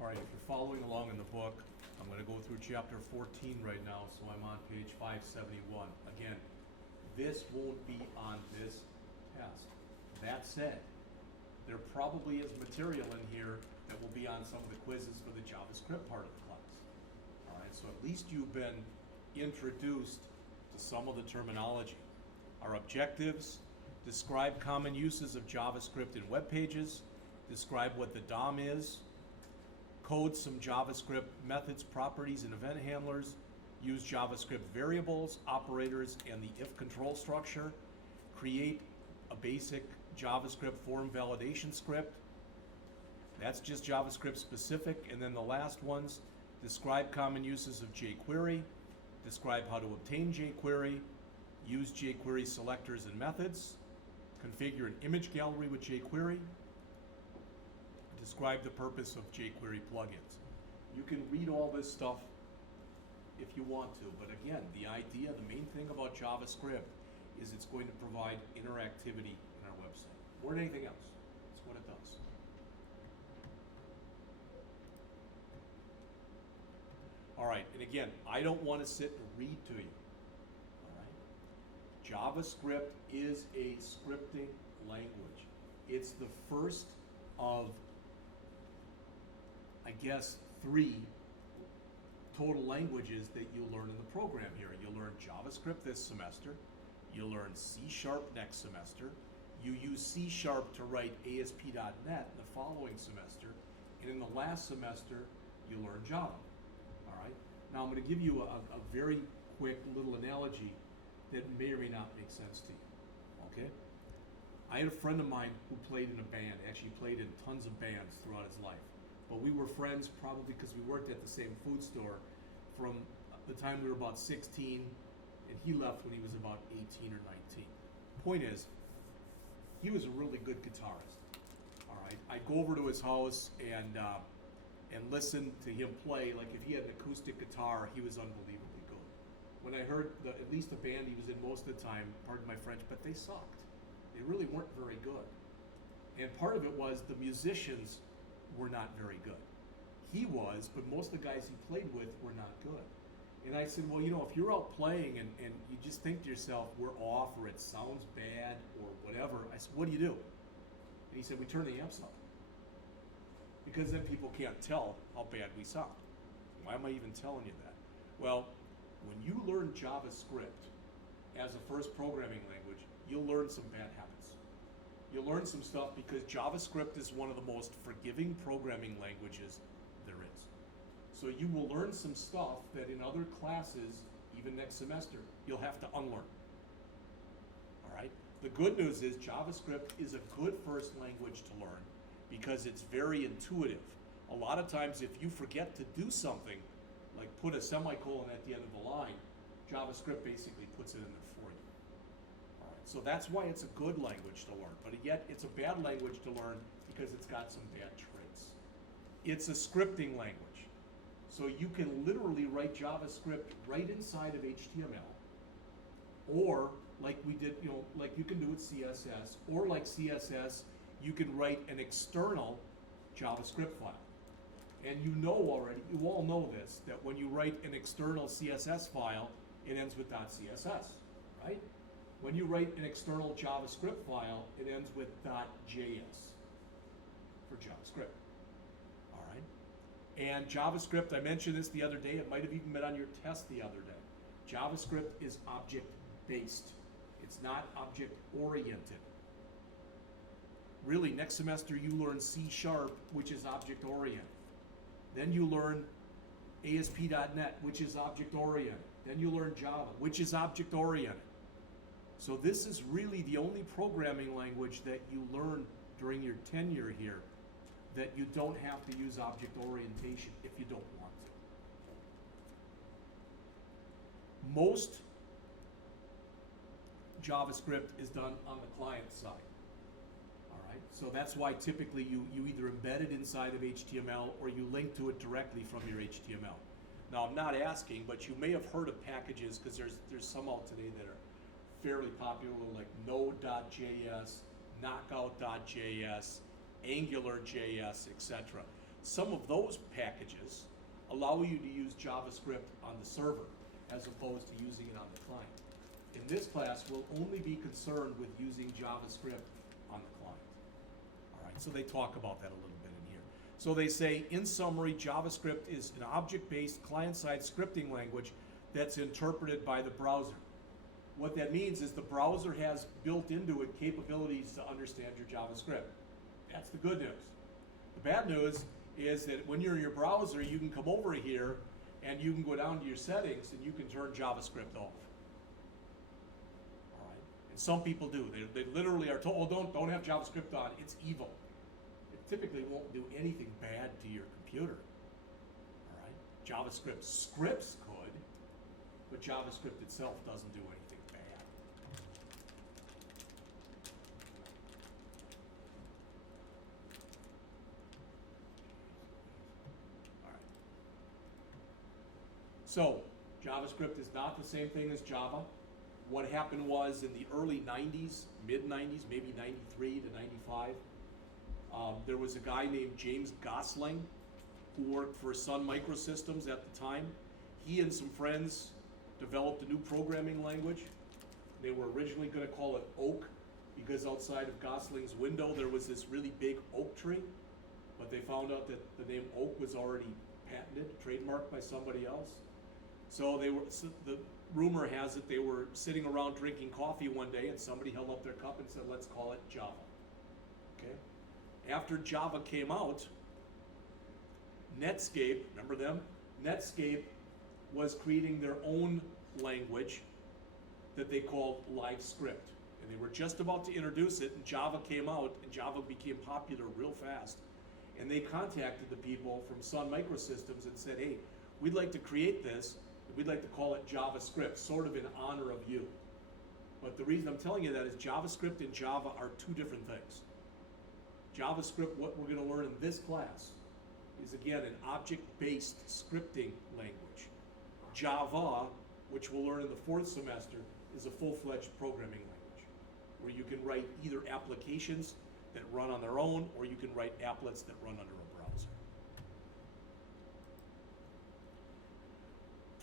All right, if you're following along in the book, I'm going to go through chapter 14 right now, so I'm on page 571. Again, this won't be on this test. That said, there probably is material in here that will be on some of the quizzes for the JavaScript part of the class. All right, so at least you've been introduced to some of the terminology. Our objectives: describe common uses of JavaScript in web pages, describe what the DOM is, code some JavaScript methods, properties, and event handlers, use JavaScript variables, operators, and the if control structure, create a basic JavaScript form validation script. That's just JavaScript specific. And then the last ones: describe common uses of jQuery, describe how to obtain jQuery, use jQuery selectors and methods, configure an image gallery with jQuery, describe the purpose of jQuery plugins. You can read all this stuff if you want to, but again, the idea, the main thing about JavaScript is it's going to provide interactivity in our website. More than anything else, that's what it does. All right, and again, I don't want to sit and read to you. All right, JavaScript is a scripting language. It's the first of, I guess, 3 total languages that you learn in the program here. You'll learn JavaScript this semester. You'll learn C# next semester. You use C# to write ASP.NET in the following semester. And in the last semester, you learn Java. All right. Now I'm going to give you a very quick little analogy that may or may not make sense to you. Okay. I had a friend of mine who played in a band, actually played in tons of bands throughout his life. But we were friends probably because we worked at the same food store from the time we were about 16, and he left when he was about 18 or 19. Point is, he was a really good guitarist. All right, I'd go over to his house and listen to him play. Like if he had an acoustic guitar, he was unbelievably good. When I heard at least the band he was in most of the time, pardon my French, but they sucked. They really weren't very good. And part of it was the musicians were not very good. He was, but most of the guys he played with were not good. And I said, well, you know, if you're out playing and you just think to yourself, we're off, or it sounds bad, or whatever, I said, what do you do? And he said, we turn the amps up. Because then people can't tell how bad we sound. Why am I even telling you that? Well, when you learn JavaScript as a first programming language, you'll learn some bad habits. You'll learn some stuff because JavaScript is one of the most forgiving programming languages there is. So you will learn some stuff that in other classes, even next semester, you'll have to unlearn. All right? The good news is JavaScript is a good first language to learn because it's very intuitive. A lot of times if you forget to do something, like put a semicolon at the end of the line, JavaScript basically puts it in there for you. So that's why it's a good language to learn, but yet it's a bad language to learn because it's got some bad traits. It's a scripting language. So you can literally write JavaScript right inside of HTML, or like we did, you know, like you can do with CSS, or like CSS, you can write an external JavaScript file. And you know already, you all know this, that when you write an external CSS file, it ends with .css, right? When you write an external JavaScript file, it ends with .js for JavaScript. All right? And JavaScript, I mentioned this the other day, it might have even been on your test the other day. JavaScript is object-based. It's not object-oriented. Really, next semester you learn C#, which is object-oriented. Then you learn ASP.NET, which is object-oriented. Then you learn Java, which is object-oriented. So this is really the only programming language that you learn during your tenure here that you don't have to use object orientation if you don't want to. Most JavaScript is done on the client side. All right, so that's why typically you either embed it inside of HTML or you link to it directly from your HTML. Now I'm not asking, but you may have heard of packages because there's some out today that are fairly popular, like Node.js, Knockout.js, Angular.js, etc. Some of those packages allow you to use JavaScript on the server as opposed to using it on the client. In this class, we'll only be concerned with using JavaScript on the client. All right, so they talk about that a little bit in here. So they say, in summary, JavaScript is an object-based client-side scripting language that's interpreted by the browser. What that means is the browser has built into it capabilities to understand your JavaScript. That's the good news. The bad news is that when you're in your browser, you can come over here and you can go down to your settings and you can turn JavaScript off. All right? And some people do. They literally are told, oh, don't have JavaScript on, it's evil. It typically won't do anything bad to your computer. All right? JavaScript scripts could, but JavaScript itself doesn't do anything bad. All right. So, JavaScript is not the same thing as Java. What happened was in the early 90s, mid-90s, maybe 93 to 95, there was a guy named James Gosling who worked for Sun Microsystems at the time. He and some friends developed a new programming language. They were originally going to call it Oak because outside of Gosling's window there was this really big oak tree, but they found out that the name Oak was already patented, trademarked by somebody else. So the rumor has it they were sitting around drinking coffee one day and somebody held up their cup and said, let's call it Java. Okay? After Java came out, Netscape, remember them? Netscape was creating their own language that they called LiveScript. And they were just about to introduce it, and Java came out, and Java became popular real fast. And they contacted the people from Sun Microsystems and said, hey, we'd like to create this, and we'd like to call it JavaScript, sort of in honor of you. But the reason I'm telling you that is JavaScript and Java are two different things. JavaScript, what we're going to learn in this class, is again an object-based scripting language. Java, which we'll learn in the fourth semester, is a full-fledged programming language where you can write either applications that run on their own or you can write applets that run under a browser.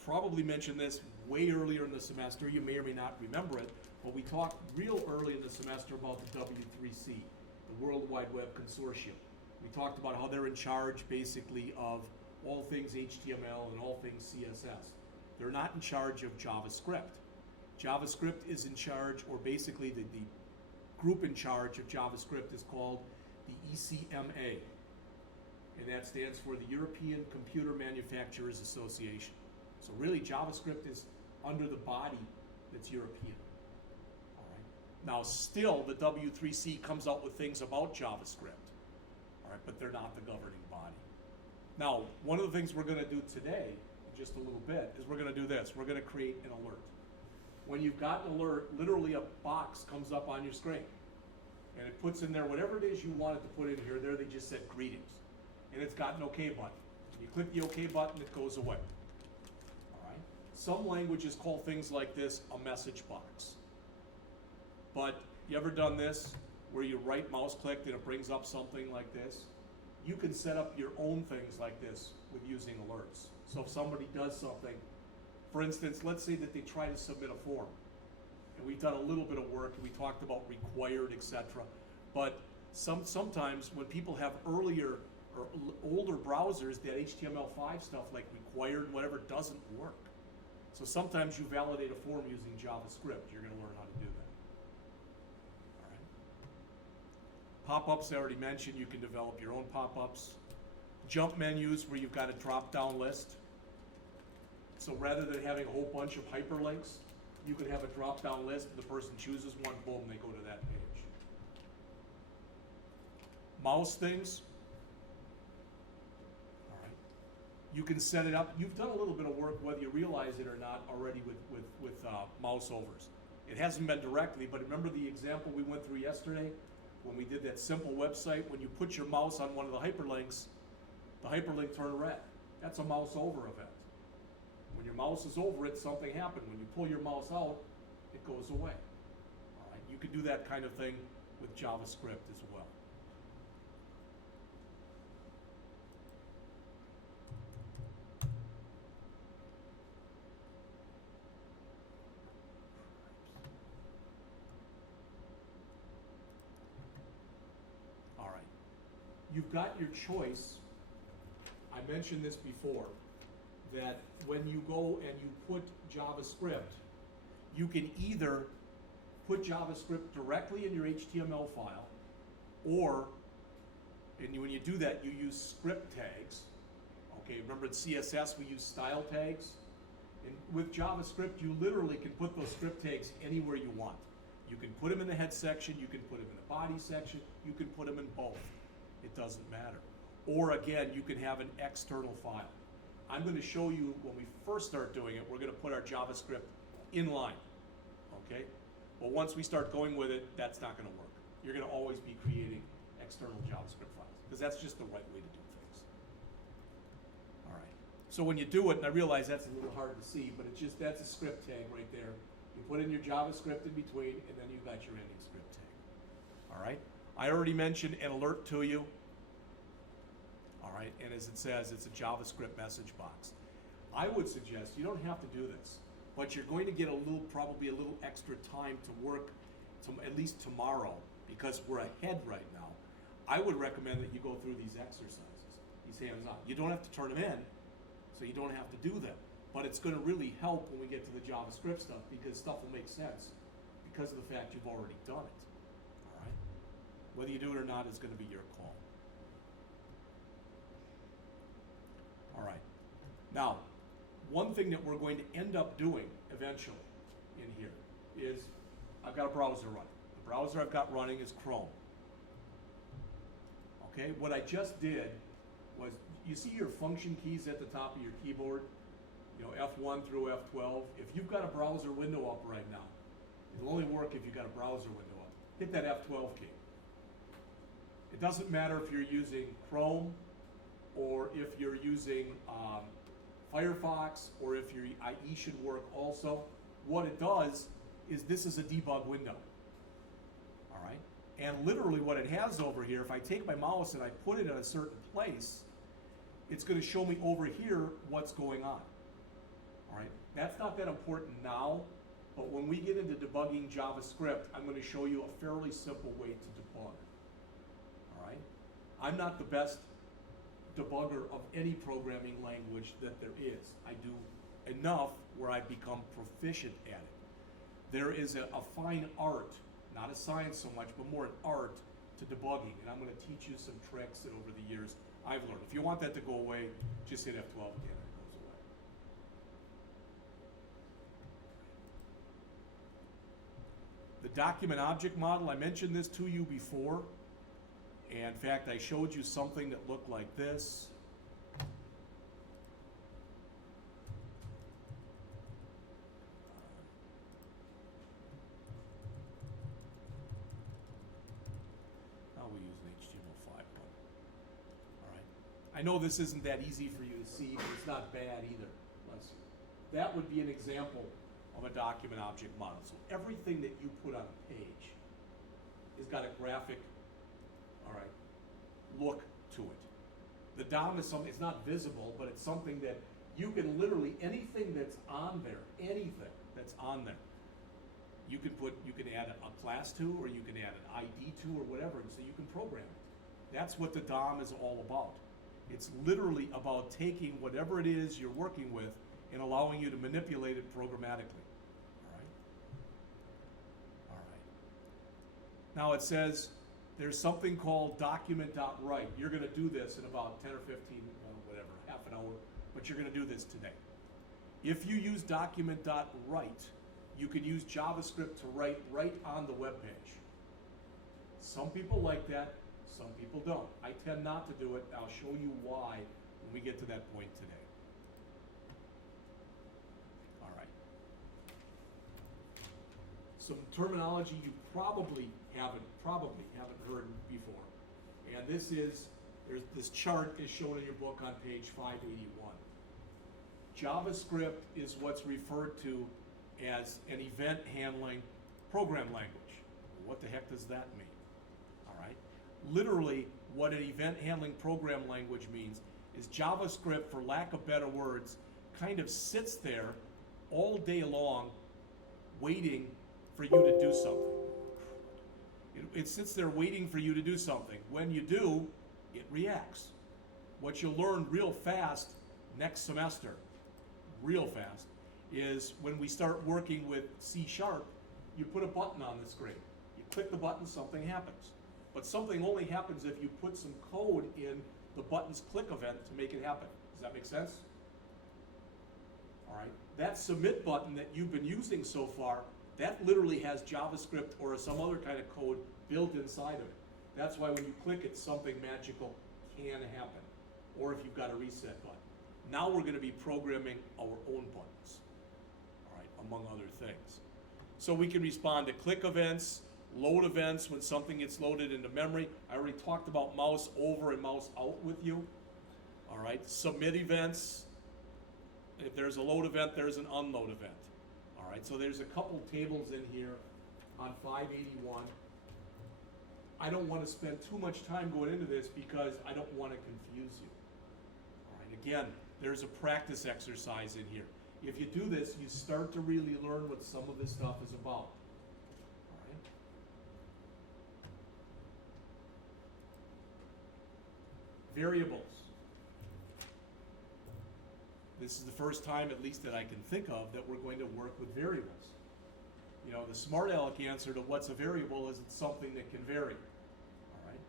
Probably mentioned this way earlier in the semester. You may or may not remember it, but we talked real early in the semester about the W3C, the World Wide Web Consortium. We talked about how they're in charge basically of all things HTML and all things CSS. They're not in charge of JavaScript. JavaScript is in charge, or basically the group in charge of JavaScript is called the ECMA, and that stands for the European Computer Manufacturers Association. So really JavaScript is under the body that's European. All right. Now still the W3C comes out with things about JavaScript, all right, but they're not the governing body. Now, one of the things we're going to do today, in just a little bit, is we're going to do this. We're going to create an alert. When you've got an alert, literally a box comes up on your screen. And it puts in there whatever it is you wanted to put in here. There they just said greetings. And it's got an OK button. You click the OK button, it goes away. All right? Some languages call things like this a message box. But you ever done this where you right mouse clicked and it brings up something like this? You can set up your own things like this with using alerts. So if somebody does something, for instance, let's say that they try to submit a form. And we've done a little bit of work, and we talked about required, etc. But sometimes when people have earlier or older browsers, that HTML5 stuff like required, whatever, doesn't work. So sometimes you validate a form using JavaScript. You're going to learn how to do that. All right. Pop-ups, I already mentioned. You can develop your own pop-ups. Jump menus where you've got a drop-down list. So rather than having a whole bunch of hyperlinks, you could have a drop-down list, and the person chooses one, boom, they go to that page. Mouse things. All right. You can set it up. You've done a little bit of work, whether you realize it or not, already with mouse overs. It hasn't been directly, but remember the example we went through yesterday when we did that simple website? When you put your mouse on one of the hyperlinks, the hyperlink turned red. That's a mouse over event. When your mouse is over it, something happened. When you pull your mouse out, it goes away. All right? You can do that kind of thing with JavaScript as well. you've got your choice. I mentioned this before, that when you go and you put JavaScript, you can either put JavaScript directly in your HTML file, or, when you do that, you use script tags. Okay, remember in CSS we use style tags? And with JavaScript, you literally can put those script tags anywhere you want. You can put them in the head section, you can put them in the body section, you can put them in both. It doesn't matter. Or again, you can have an external file. I'm going to show you when we first start doing it, we're going to put our JavaScript inline, okay? But once we start going with it, that's not going to work. You're going to always be creating external JavaScript files, because that's just the right way to do things. All right. So when you do it, and I realize that's a little hard to see, but it's just, that's a script tag right there. You put in your JavaScript in between, and then you've got your ending script tag. All right. I already mentioned an alert to you. All right, and as it says, it's a JavaScript message box. I would suggest you don't have to do this, but you're going to get probably a little extra time to work, at least tomorrow, because we're ahead right now. I would recommend that you go through these exercises, these hands-on. You don't have to turn them in, so you don't have to do them, but it's going to really help when we get to the JavaScript stuff, because stuff will make sense because of the fact you've already done it. All right, whether you do it or not is going to be your call. All right. Now, one thing that we're going to end up doing eventually in here is I've got a browser running. The browser I've got running is Chrome. Okay, what I just did was, you see your function keys at the top of your keyboard, F1 through F12. If you've got a browser window up right now, it'll only work if you've got a browser window up. Hit that F12 key. It doesn't matter if you're using Chrome, or if you're using Firefox, or if your IE should work also. What it does is, this is a debug window. All right? And literally what it has over here, if I take my mouse and I put it in a certain place, it's going to show me over here what's going on. All right? That's not that important now, but when we get into debugging JavaScript, I'm going to show you a fairly simple way to debug. All right? I'm not the best debugger of any programming language that there is. I do enough where I become proficient at it. There is a fine art, not a science so much, but more an art to debugging, and I'm going to teach you some tricks that over the years I've learned. If you want that to go away, just hit F12 again and it goes away. The document object model, I mentioned this to you before. And in fact, I showed you something that looked like this. Now we use an HTML5 one. All right. I know this isn't that easy for you to see, but it's not bad either. Bless you. That would be an example of a document object model. So everything that you put on a page has got a graphic, all right, look to it. The DOM is something, it's not visible, but it's something that you can literally, anything that's on there, you can add a class to, or you can add an ID to, or whatever, and so you can program it. That's what the DOM is all about. It's literally about taking whatever it is you're working with and allowing you to manipulate it programmatically. All right. Now it says there's something called document.write. You're going to do this in about 10 or 15, whatever, half an hour, but you're going to do this today. If you use document.write, you can use JavaScript to write right on the web page. Some people like that, some people don't. I tend not to do it. I'll show you why when we get to that point today. All right. Some terminology you probably haven't heard before. And this chart is shown in your book on page 581. JavaScript is what's referred to as an event handling program language. What the heck does that mean? All right. Literally, what an event handling program language means is JavaScript, for lack of better words, kind of sits there all day long waiting for you to do something. It sits there waiting for you to do something. When you do, it reacts. What you'll learn real fast next semester, real fast, is when we start working with C#, you put a button on the screen. You click the button, something happens. But something only happens if you put some code in the button's click event to make it happen. Does that make sense? All right. That submit button that you've been using so far, that literally has JavaScript or some other kind of code built inside of it. That's why when you click it, something magical can happen. Or if you've got a reset button. Now we're going to be programming our own buttons, all right, among other things. So we can respond to click events, load events when something gets loaded into memory. I already talked about mouse over and mouse out with you, all right. Submit events. If there's a load event, there's an unload event, all right. So there's a couple tables in here on 581. I don't want to spend too much time going into this because I don't want to confuse you. All right, again, there's a practice exercise in here. If you do this, you start to really learn what some of this stuff is about. All right. Variables. This is the first time, at least that I can think of, that we're going to work with variables. You know, the smart aleck answer to what's a variable is it's something that can vary. All right.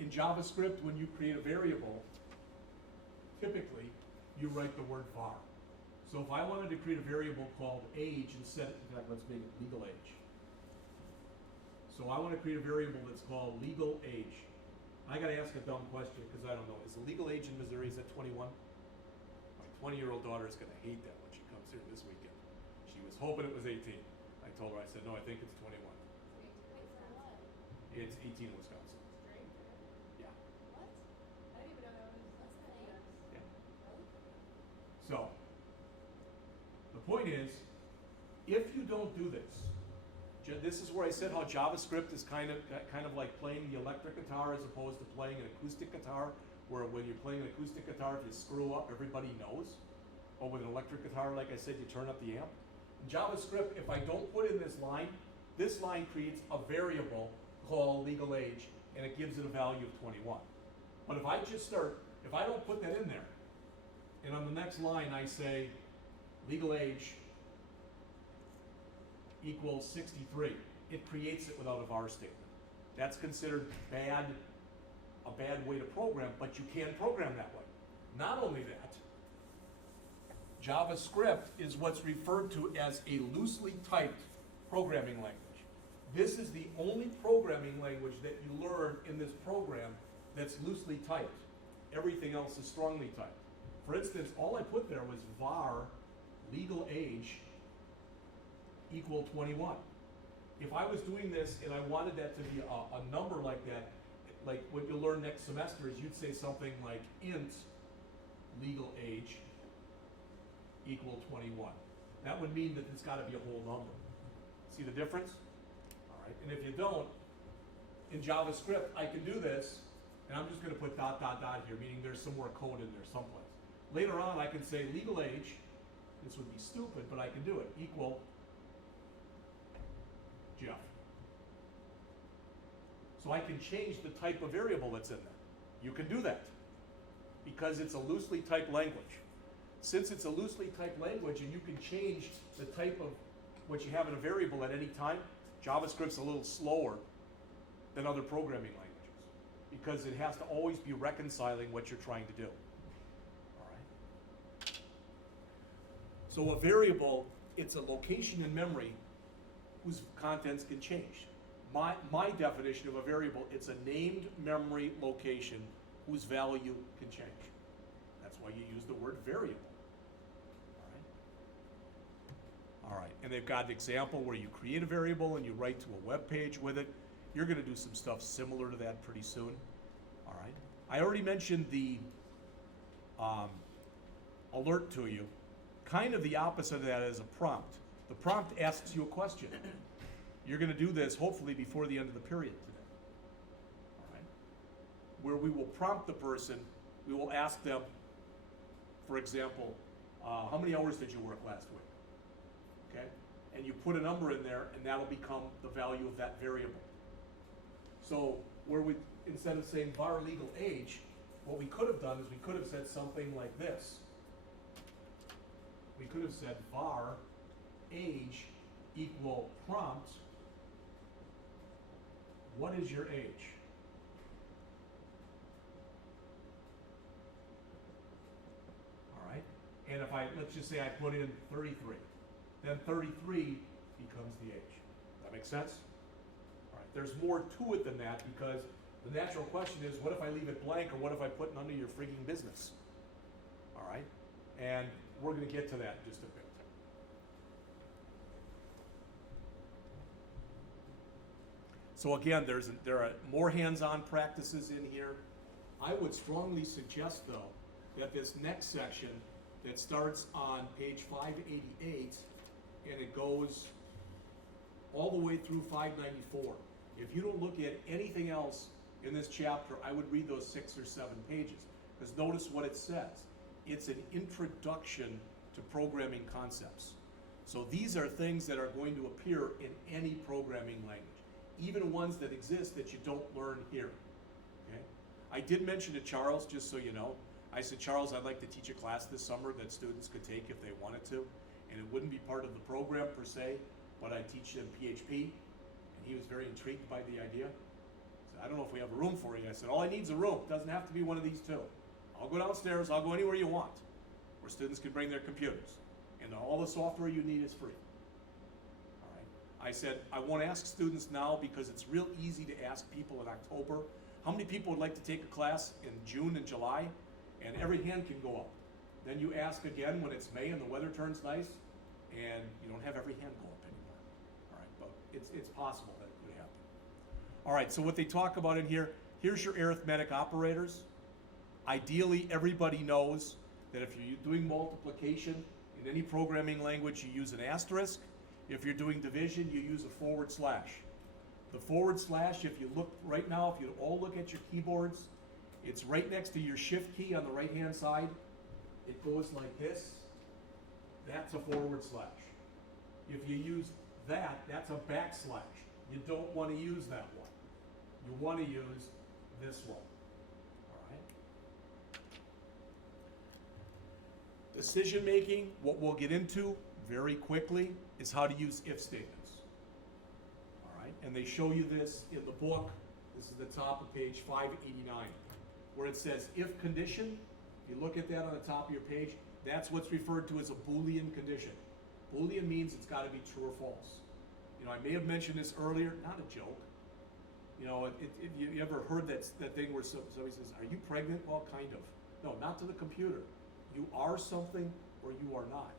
In JavaScript, when you create a variable, typically you write the word var. So if I wanted to create a variable called age and set it, in fact, let's make it legal age. So I want to create a variable that's called legal age. I got to ask a dumb question because I don't know. Is the legal age in Missouri, is that 21? My 20-year-old daughter is going to hate that when she comes here this weekend. She was hoping it was 18. I told her, I said, no, I think it's 21. It's 18 in Wisconsin. Yeah. What? I didn't even know that was less than 8. Yeah. So, the point is, if you don't do this, this is where I said how JavaScript is kind of like playing the electric guitar as opposed to playing an acoustic guitar, where when you're playing an acoustic guitar, if you screw up, everybody knows. Or with an electric guitar, like I said, you turn up the amp. In JavaScript, if I don't put in this line creates a variable called legal age, and it gives it a value of 21. But if I just if I don't put that in there, and on the next line I say legal age equals 63, it creates it without a var statement. That's considered a bad way to program, but you can program that way. Not only that, JavaScript is what's referred to as a loosely typed programming language. This is the only programming language that you learn in this program that's loosely typed. Everything else is strongly typed. For instance, all I put there was var legal age equal 21. If I was doing this and I wanted that to be a number like that, like what you'll learn next semester is you'd say something like int legal age equal 21. That would mean that it's got to be a whole number. See the difference? All right. And if you don't, in JavaScript, I can do this, and I'm just going to put ... here, meaning there's some more code in there someplace. Later on, I can say legal age. This would be stupid, but I can do it. Equal Jeff. So I can change the type of variable that's in there. You can do that because it's a loosely typed language. Since it's a loosely typed language and you can change the type of what you have in a variable at any time, JavaScript's a little slower than other programming languages because it has to always be reconciling what you're trying to do. All right. So a variable, it's a location in memory whose contents can change. My definition of a variable, it's a named memory location whose value can change. That's why you use the word variable. All right, and they've got an example where you create a variable and you write to a web page with it. You're going to do some stuff similar to that pretty soon. All right, I already mentioned the alert to you. Kind of the opposite of that is a prompt. The prompt asks you a question. You're going to do this hopefully before the end of the period today. All right, where we will prompt the person. We will ask them, for example, how many hours did you work last week? Okay? And you put a number in there, and that'll become the value of that variable. So where we, instead of saying var legal age, what we could have done is we could have said something like this. We could have said var age equal prompt, what is your age? All right, and if let's just say I put in 33, then 33 becomes the age. That makes sense? All right, there's more to it than that, because the natural question is, what if I leave it blank, or what if I put none of your freaking business? All right, and we're going to get to that in just a bit. So again, there are more hands-on practices in here. I would strongly suggest, though, that this next section that starts on page 588 and it goes all the way through 594. If you don't look at anything else in this chapter, I would read those 6 or 7 pages. Because notice what it says. It's an introduction to programming concepts. So these are things that are going to appear in any programming language, even ones that exist that you don't learn here. Okay? I did mention to Charles, just so you know, I said, Charles, I'd like to teach a class this summer that students could take if they wanted to, and it wouldn't be part of the program per se, but I'd teach them PHP, and he was very intrigued by the idea. I said, I don't know if we have a room for you. I said, all I need is a room. It doesn't have to be one of these two. I'll go downstairs, I'll go anywhere you want, where students can bring their computers, and all the software you need is free. I said, I won't ask students now because it's real easy to ask people in October. How many people would like to take a class in June and July? And every hand can go up. Then you ask again when it's May and the weather turns nice, and you don't have every hand go up anymore. All right, but it's possible that it could happen. All right, so what they talk about in here, here's your arithmetic operators. Ideally, everybody knows that if you're doing multiplication in any programming language, you use an asterisk. If you're doing division, you use a forward slash. The forward slash, if you look right now, if you all look at your keyboards, it's right next to your shift key on the right-hand side. It goes like this. That's a forward slash. If you use that, that's a backslash. You don't want to use that one. You want to use this one. All right? Decision making, what we'll get into very quickly, is how to use if statements. All right, and they show you this in the book. This is the top of page 589, where it says if condition. If you look at that on the top of your page, that's what's referred to as a Boolean condition. Boolean means it's got to be true or false. You know, I may have mentioned this earlier, not a joke. You know, you ever heard that thing where somebody says, are you pregnant? Well, kind of. No, not to the computer. You are something or you are not.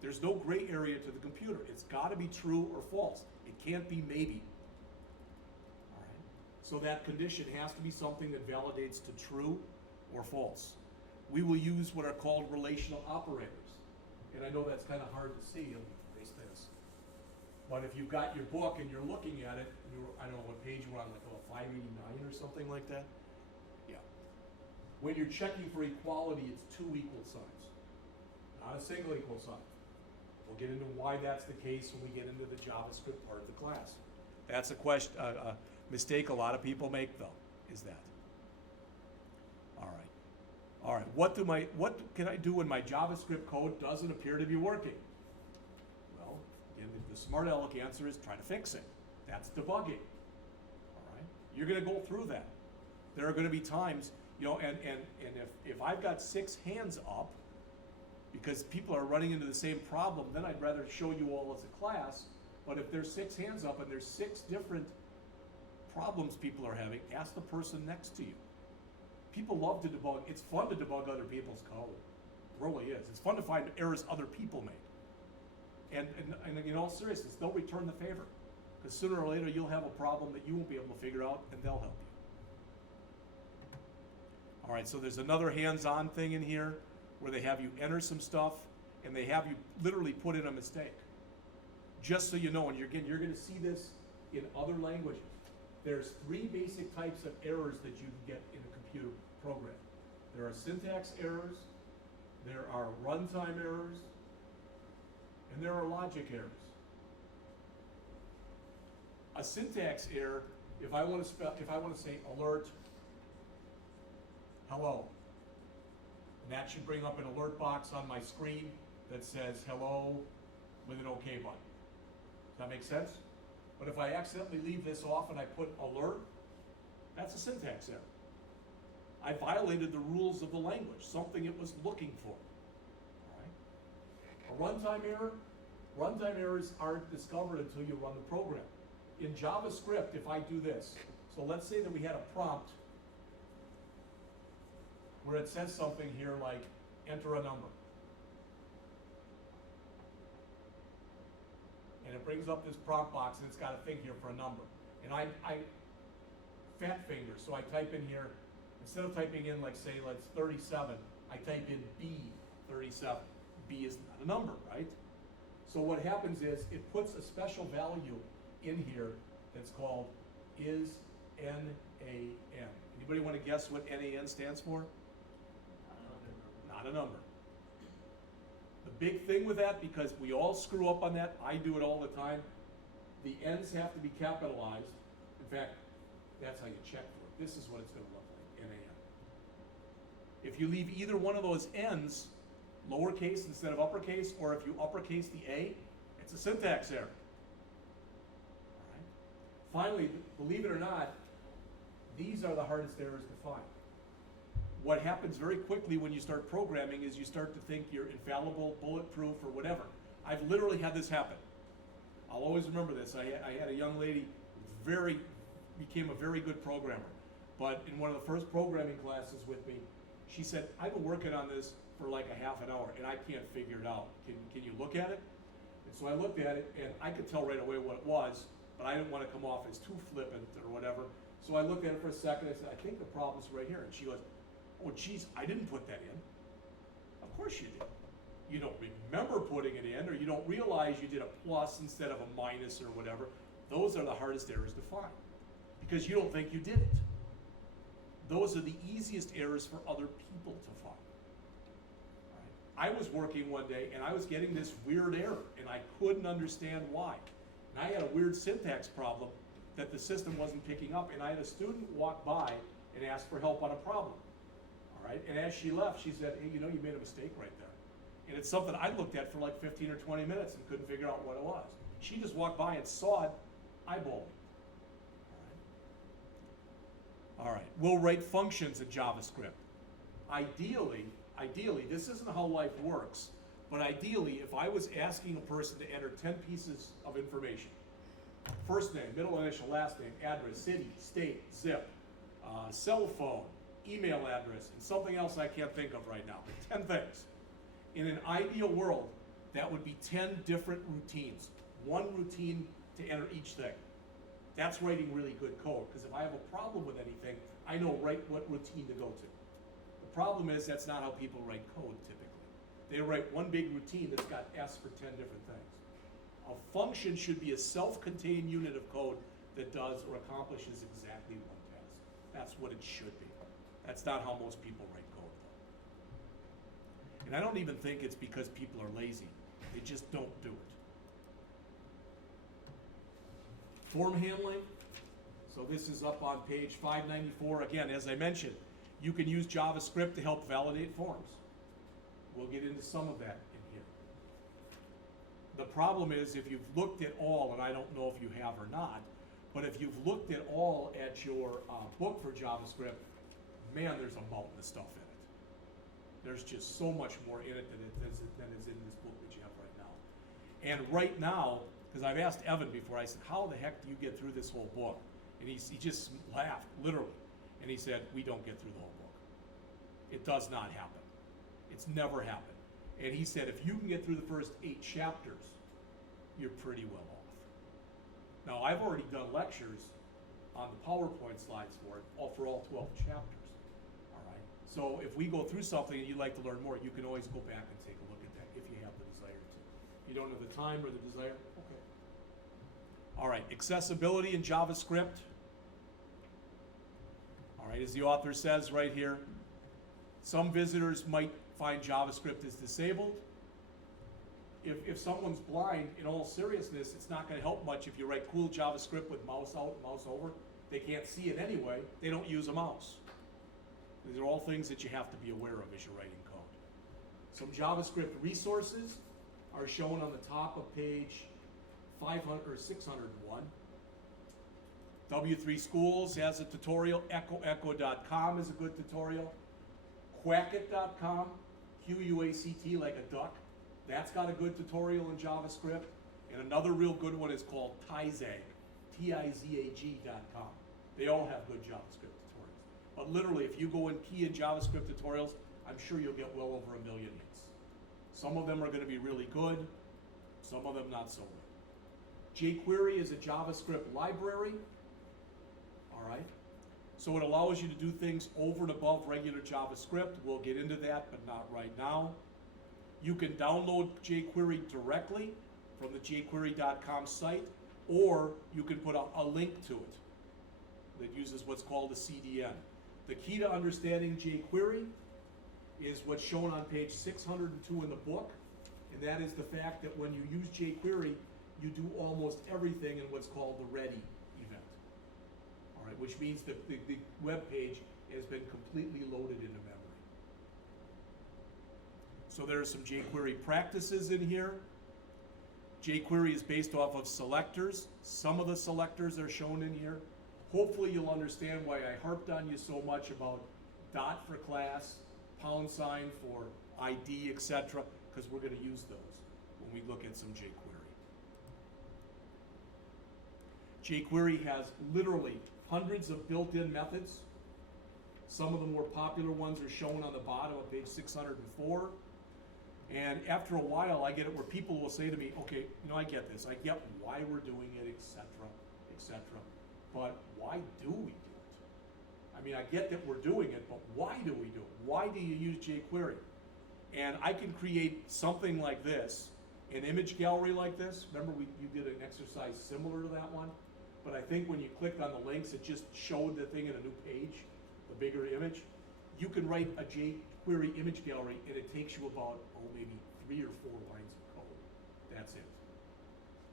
There's no gray area to the computer. It's got to be true or false. It can't be maybe. All right. So that condition has to be something that validates to true or false. We will use what are called relational operators. And I know that's kind of hard to see. Let me erase this. But if you've got your book and you're looking at it, I don't know what page we're on, like 589 or something like that. Yeah. When you're checking for equality, it's 2 equal signs, not a single equal sign. We'll get into why that's the case when we get into the JavaScript part of the class. That's a question, mistake a lot of people make, though, is that. All right. All right. What can I do when my JavaScript code doesn't appear to be working? Well, again, the smart aleck answer is try to fix it. That's debugging. All right. You're going to go through that. There are going to be times, you know, and if I've got 6 hands up, because people are running into the same problem, then I'd rather show you all as a class. But if there's 6 hands up and there's 6 different problems people are having, ask the person next to you. People love to debug. It's fun to debug other people's code. It really is. It's fun to find errors other people made. And in all seriousness, they'll return the favor. Because sooner or later, you'll have a problem that you won't be able to figure out, and they'll help you. All right, so there's another hands-on thing in here where they have you enter some stuff, and they have you literally put in a mistake. Just so you know, and you're going to see this in other languages. There's 3 basic types of errors that you can get in a computer program. There are syntax errors, there are runtime errors, and there are logic errors. A syntax error If I want to say alert, hello, and that should bring up an alert box on my screen that says hello with an OK button. Does that make sense? But if I accidentally leave this off and I put alert, that's a syntax error. I violated the rules of the language, something it was looking for. All right? A runtime errors aren't discovered until you run the program. In JavaScript, if I do this, so let's say that we had a prompt where it says something here like enter a number. And it brings up this prompt box and it's got a thing here for a number. And I fat finger, so I type in here, instead of typing in like say let's 37, I type in B37. B is not a number, right? So what happens is it puts a special value in here that's called is NaN. Anybody want to guess what NaN stands for? Not a number. The big thing with that, because we all screw up on that, I do it all the time, the N's have to be capitalized. In fact, that's how you check for it. This is what it's going to look like, NaN. If you leave either one of those N's lowercase instead of uppercase, or if you uppercase the A, it's a syntax error. All right. Finally, believe it or not, these are the hardest errors to find. What happens very quickly when you start programming is you start to think you're infallible, bulletproof, or whatever. I've literally had this happen. I'll always remember this. I had a young lady became a very good programmer. But in one of the first programming classes with me, she said, I've been working on this for like a half an hour and I can't figure it out. Can you look at it? And so I looked at it and I could tell right away what it was, but I didn't want to come off as too flippant or whatever. So I looked at it for a second. I said, I think the problem's right here. And she goes, oh geez, I didn't put that in. Of course you did. You don't remember putting it in, or you don't realize you did a plus instead of a minus or whatever. Those are the hardest errors to find because you don't think you did it. Those are the easiest errors for other people to find. Right? I was working one day and I was getting this weird error and I couldn't understand why. And I had a weird syntax problem that the system wasn't picking up, and I had a student walk by and ask for help on a problem. All right? And as she left, she said, hey, you know, you made a mistake right there. And it's something I looked at for like 15 or 20 minutes and couldn't figure out what it was. She just walked by and saw it, eyeballed it. All right, we'll write functions in JavaScript. Ideally, this isn't how life works, but ideally, if I was asking a person to enter 10 pieces of information, first name, middle initial, last name, address, city, state, zip, cell phone, email address, and something else I can't think of right now, 10 things. In an ideal world, that would be 10 different routines, one routine to enter each thing. That's writing really good code, because if I have a problem with anything, I know right what routine to go to. The problem is that's not how people write code typically. They write one big routine that's got S for 10 different things. A function should be a self-contained unit of code that does or accomplishes exactly one task. That's what it should be. That's not how most people write code, though. And I don't even think it's because people are lazy. They just don't do it. Form handling. So this is up on page 594. Again, as I mentioned, you can use JavaScript to help validate forms. We'll get into some of that in here. The problem is if you've looked at all, and I don't know if you have or not, but if you've looked at all at your book for JavaScript, man, there's a mountain of stuff in it. There's just so much more in it than is in this book that you have right now. And right now, because I've asked Evan before, I said, how the heck do you get through this whole book? And he just laughed, literally. And he said, we don't get through the whole book. It does not happen. It's never happened. And he said, if you can get through the first 8 chapters, you're pretty well off. Now, I've already done lectures on the PowerPoint slides for it, for all 12 chapters. All right. So if we go through something and you'd like to learn more, you can always go back and take a look at that if you have the desire to. You don't have the time or the desire? Okay. All right, accessibility in JavaScript. All right, as the author says right here, some visitors might find JavaScript is disabled. If someone's blind, in all seriousness, it's not going to help much if you write cool JavaScript with mouse out, mouse over. They can't see it anyway, they don't use a mouse. These are all things that you have to be aware of as you're writing code. Some JavaScript resources are shown on the top of page 500 or 601. W3 Schools has a tutorial. Echo.com is a good tutorial. Quackit.com, Q-U-A-C-T, like a duck. That's got a good tutorial in JavaScript. And another real good one is called Tizag, T-I-Z-A-G.com. They all have good JavaScript tutorials. But literally, if you go and key in JavaScript tutorials, I'm sure you'll get well over 1 million hits. Some of them are going to be really good, some of them not so good. jQuery is a JavaScript library, all right? So it allows you to do things over and above regular JavaScript. We'll get into that, but not right now. You can download jQuery directly from the jQuery.com site, or you can put a link to it that uses what's called a CDN. The key to understanding jQuery is what's shown on page 602 in the book, and that is the fact that when you use jQuery, you do almost everything in what's called the ready event. All right, which means that the web page has been completely loaded into memory. So there are some jQuery practices in here. jQuery is based off of selectors. Some of the selectors are shown in here. Hopefully you'll understand why I harped on you so much about dot for class, pound sign for ID, etc., because we're going to use those when we look at some jQuery. jQuery has literally hundreds of built-in methods. Some of the more popular ones are shown on the bottom of page 604. And after a while, I get it where people will say to me, okay, you know, I get this. I get why we're doing it, etc., etc., but why do we do it? I mean, I get that we're doing it, but why do we do it? Why do you use jQuery? And I can create something like this, an image gallery like this. Remember, you did an exercise similar to that one? But I think when you clicked on the links, it just showed the thing in a new page, the bigger image. You can write a jQuery image gallery, and it takes you about, maybe 3 or 4 lines of code. That's it.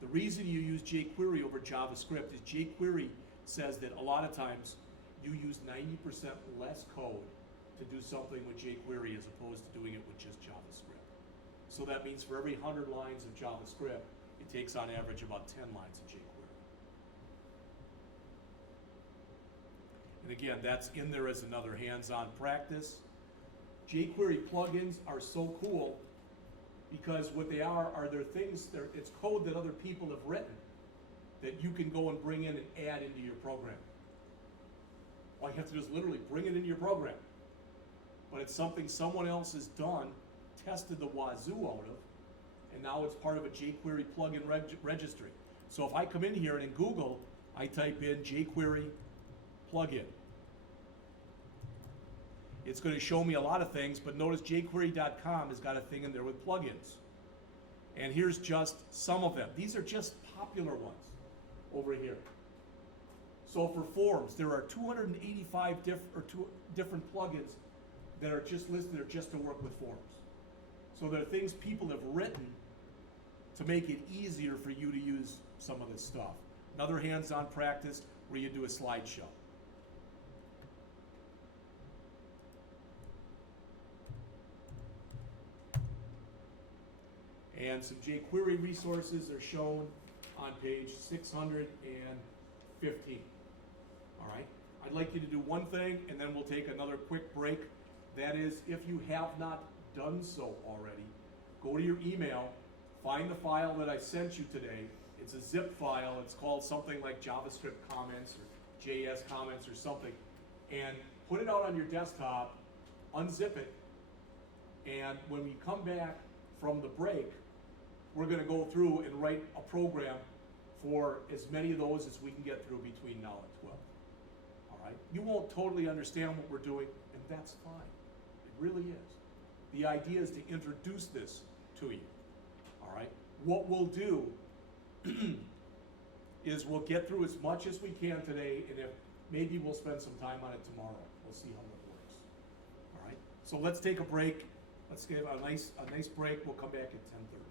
The reason you use jQuery over JavaScript is jQuery says that a lot of times you use 90% less code to do something with jQuery as opposed to doing it with just JavaScript. So that means for every 100 lines of JavaScript, it takes on average about 10 lines of jQuery. And again, that's in there as another hands-on practice. jQuery plugins are so cool because what they are they're things, it's code that other people have written that you can go and bring in and add into your program. All you have to do is literally bring it into your program. But it's something someone else has done, tested the wazoo out of, and now it's part of a jQuery plugin registry. So if I come in here and in Google, I type in jQuery plugin. It's going to show me a lot of things, but notice jQuery.com has got a thing in there with plugins. And here's just some of them. These are just popular ones over here. So for forms, there are 285 different plugins that are just listed there just to work with forms. So there are things people have written to make it easier for you to use some of this stuff. Another hands-on practice where you do a slideshow. And some jQuery resources are shown on page 615. All right? I'd like you to do one thing, and then we'll take another quick break. That is, if you have not done so already, go to your email, find the file that I sent you today. It's a zip file. It's called something like JavaScript comments or JS comments or something. And put it out on your desktop, unzip it, and when we come back from the break, we're going to go through and write a program for as many of those as we can get through between now and 12. All right? You won't totally understand what we're doing, and that's fine. It really is. The idea is to introduce this to you. All right? What we'll do is we'll get through as much as we can today, and if maybe we'll spend some time on it tomorrow. We'll see how it works. All right? So let's take a break. Let's give a nice break. We'll come back at 10:30.